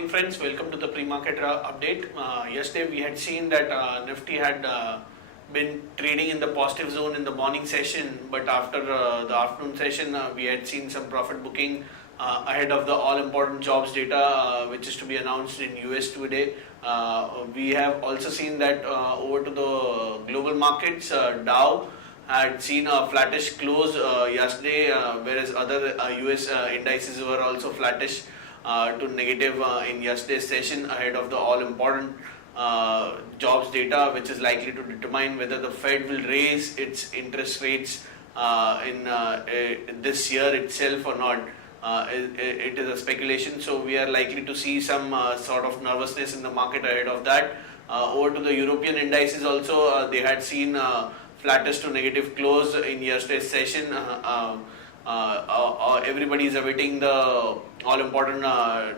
morning friends, welcome to the pre-market update. Yesterday we had seen that Nifty had been trading in the positive zone in the morning session, but after the afternoon session we had seen some profit booking ahead of the all-important jobs data which is to be announced in US today. We have also seen that over to the global markets, Dow had seen a flattish close yesterday, whereas other US indices were also flattish to negative in yesterday's session ahead of the all-important jobs data, which is likely to determine whether the Fed will raise its interest rates in this year itself or not. It is a speculation, so we are likely to see some sort of nervousness in the market ahead of that. Over to the European indices also, they had seen flattish to negative close in yesterday's session. Everybody is awaiting the all-important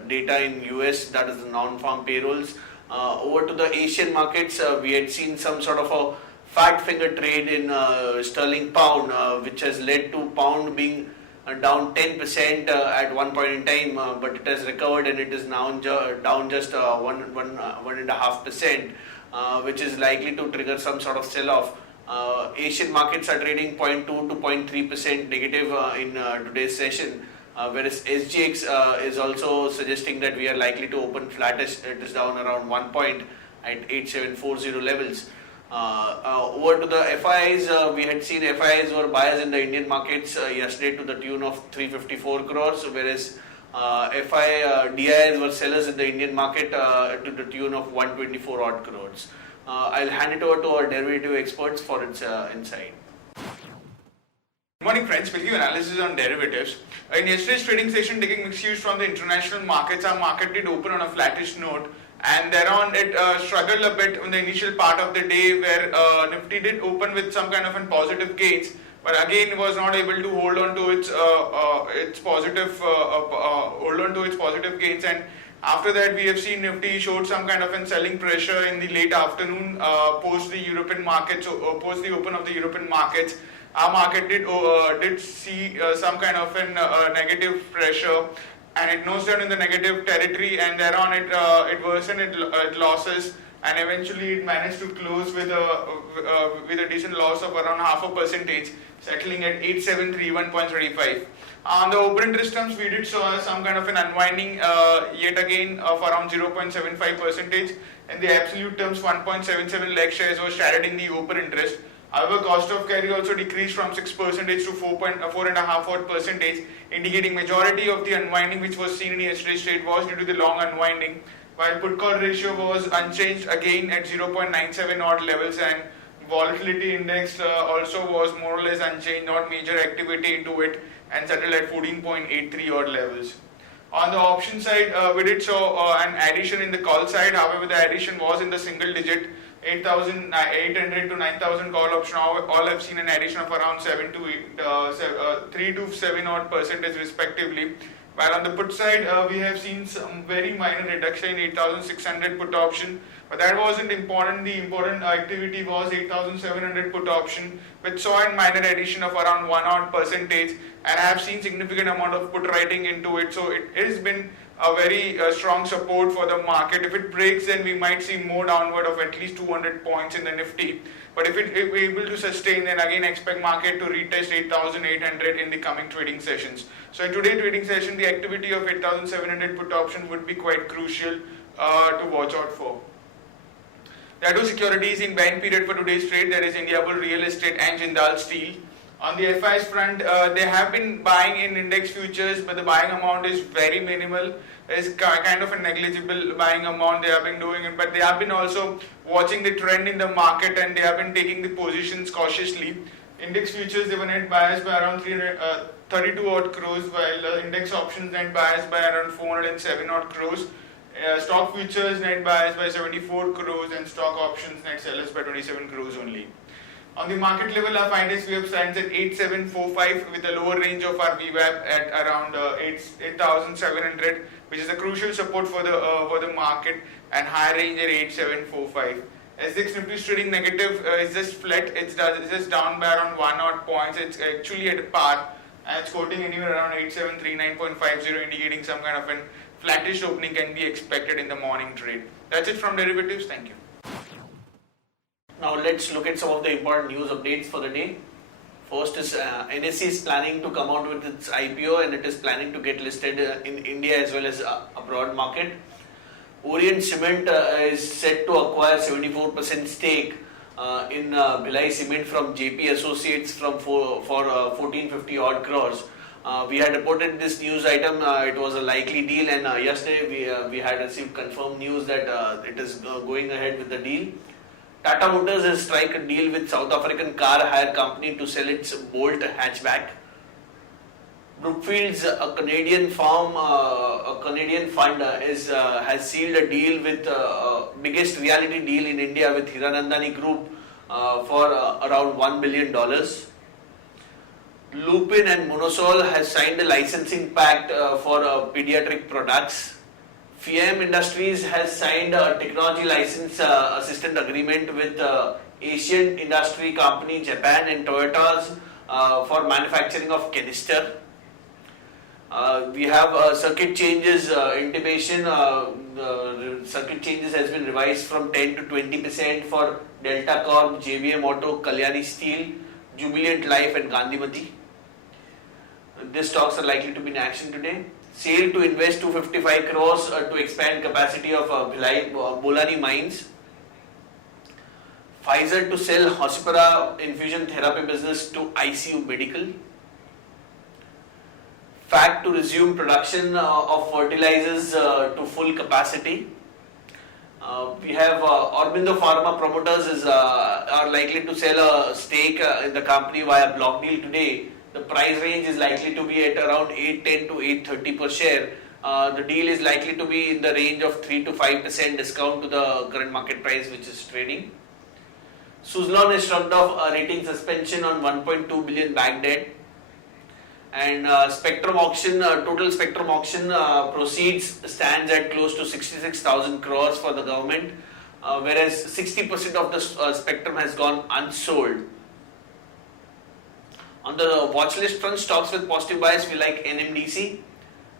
data in US, that is the non-farm payrolls. Over to the Asian markets, we had seen some sort of a fat finger trade in sterling pound, which has led to pound being down 10% at one point in time, but it has recovered and it is now down just 1.5%, which is likely to trigger some sort of sell-off. Asian markets are trading 0.2 to 0.3% negative in today's session, whereas SGX is also suggesting that we are likely to open flattish. It is down around 1 point at 8740 levels. Over to the FIIs, we had seen FIIs were buyers in the Indian markets yesterday to the tune of 354 crores, whereas DIIs were sellers in the Indian market to the tune of 124 odd crores. I'll hand it over to our derivative experts for its insight. Good morning friends, we'll give analysis on derivatives. In yesterday's trading session, taking mixed cues from the international markets, our market did open on a flattish note, and thereon it struggled a bit in the initial part of the day where Nifty did open with some kind of positive gains, but again was not able to hold on to its positive gains, and after that we have seen Nifty showed some kind of selling pressure in the late afternoon post the European markets, post the open of the European markets. Our market did see some kind of negative pressure, and it nosed down in the negative territory, and thereon it worsened its losses, and eventually it managed to close with a decent loss of around 0.5%, settling at 8731.35. On the open interest terms, we did saw some kind of an unwinding yet again of around 0.75%. In the absolute terms, 1.77 lakh shares was traded in the open interest. However, cost of carry also decreased from 6% to 4.5%, indicating majority of the unwinding which was seen in yesterday's trade was due to the long unwinding, while put call ratio was unchanged again at 0.97 odd levels, and volatility index also was more or less unchanged, not major activity into it, and settled at 14.83 odd levels. On the option side, we did saw an addition in the call side. However, the addition was in the single digit, 8,800 to 9,000 call option. All have seen an addition of around 3 to 7 odd percentage respectively. While on the put side, we have seen some very minor reduction in 8,600 put option, but that wasn't important. The important activity was 8,700 put option, which saw a minor addition of around 1 odd percentage, and I have seen significant amount of put writing into it. So it has been a very strong support for the market. If it breaks, then we might see more downward of at least 200 points in the Nifty. But if it is able to sustain, then again expect market to retest 8,800 in the coming trading sessions. So in today's trading session, the activity of 8,700 put option would be quite crucial to watch out for. There are two securities in buying period for today's trade. There is Indiabull Real Estate and Jindal Steel. On the FIs front, they have been buying in index futures, but the buying amount is very minimal. It's kind of a negligible buying amount they have been doing, but they have been also watching the trend in the market, and they have been taking the positions cautiously. Index futures, they were net biased by around 32 odd crores, while index options net biased by around 407 odd crores. Stock futures net biased by 74 crores, and stock options net sellers by 27 crores only. On the market level, our finest VWAP stands at 8745 with a lower range of our VWAP at around 8,700, which is a crucial support for the market, and higher range at 8745. SGX Nifty is trading negative, it's just flat, it's just down by around 1 odd points. It's actually at par, and it's quoting anywhere around 8739.50, indicating some kind of an flattish opening can be expected in the morning trade. That's it from derivatives. Thank you. Now let's look at some of the important news updates for the day. First is NSE is planning to come out with its IPO, and it is planning to get listed in India as well as abroad market. Orient Cement is set to acquire 74% stake in Bhilai Cement from JP Associates for 1450 odd crores. We had reported this news item, it was a likely deal, and yesterday we had received confirmed news that it is going ahead with the deal. Tata Motors has struck a deal with South African car hire company to sell its Bolt hatchback. Brookfield's a Canadian firm, a Canadian fund has sealed a deal with biggest reality deal in India with Hiranandani Group for around $1 billion. Lupin and Monosol has signed a licensing pact for pediatric products. FIAM Industries has signed a technology license assistant agreement with Asian industry company Japan and Toyota's for manufacturing of canister. We have circuit changes intimation. Circuit changes has been revised from 10 to 20% for Delta Corp, JBM Auto, Kalyani Steel, Jubilant Life and Gandhimati. These stocks are likely to be in action today. SAIL to invest 255 crores to expand capacity of Bolani mines. Pfizer to sell Hospira infusion therapy business to ICU Medical. FACT to resume production of fertilizers to full capacity. We have Aurobindo Pharma promoters are likely to sell a stake in the company via block deal today. The price range is likely to be at around 810 to 830 per share. The deal is likely to be in the range of 3 to 5% discount to the current market price which is trading. Suzlon has shrugged off a rating suspension on 1.2 billion bank debt. And Spectrum auction, total Spectrum auction proceeds stands at close to 66,000 crores for the government, whereas 60% of the Spectrum has gone unsold. On the watch list front, stocks with positive bias we like NMDC,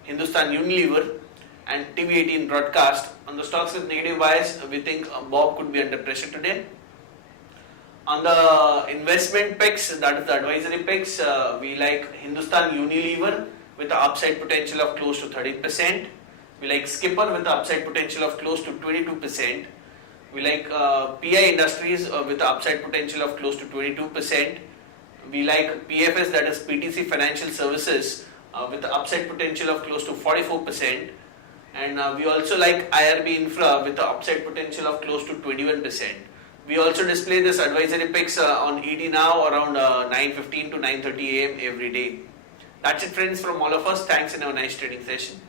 Hindustan Unilever and TV18 Broadcast. On the stocks with negative bias, we think Bob could be under pressure today. On the investment picks, that is the advisory picks, we like Hindustan Unilever with the upside potential of close to 30%. We like Skipper with the upside potential of close to 22%. We like PI Industries with the upside potential of close to 22%. We like PFS, that is PTC Financial Services, with the upside potential of close to 44%. And we also like IRB Infra with the upside potential of close to 21%. We also display this advisory picks on ET Now around 9:15 to 9:30 AM every day. That's it friends from all of us. Thanks and have a nice trading session.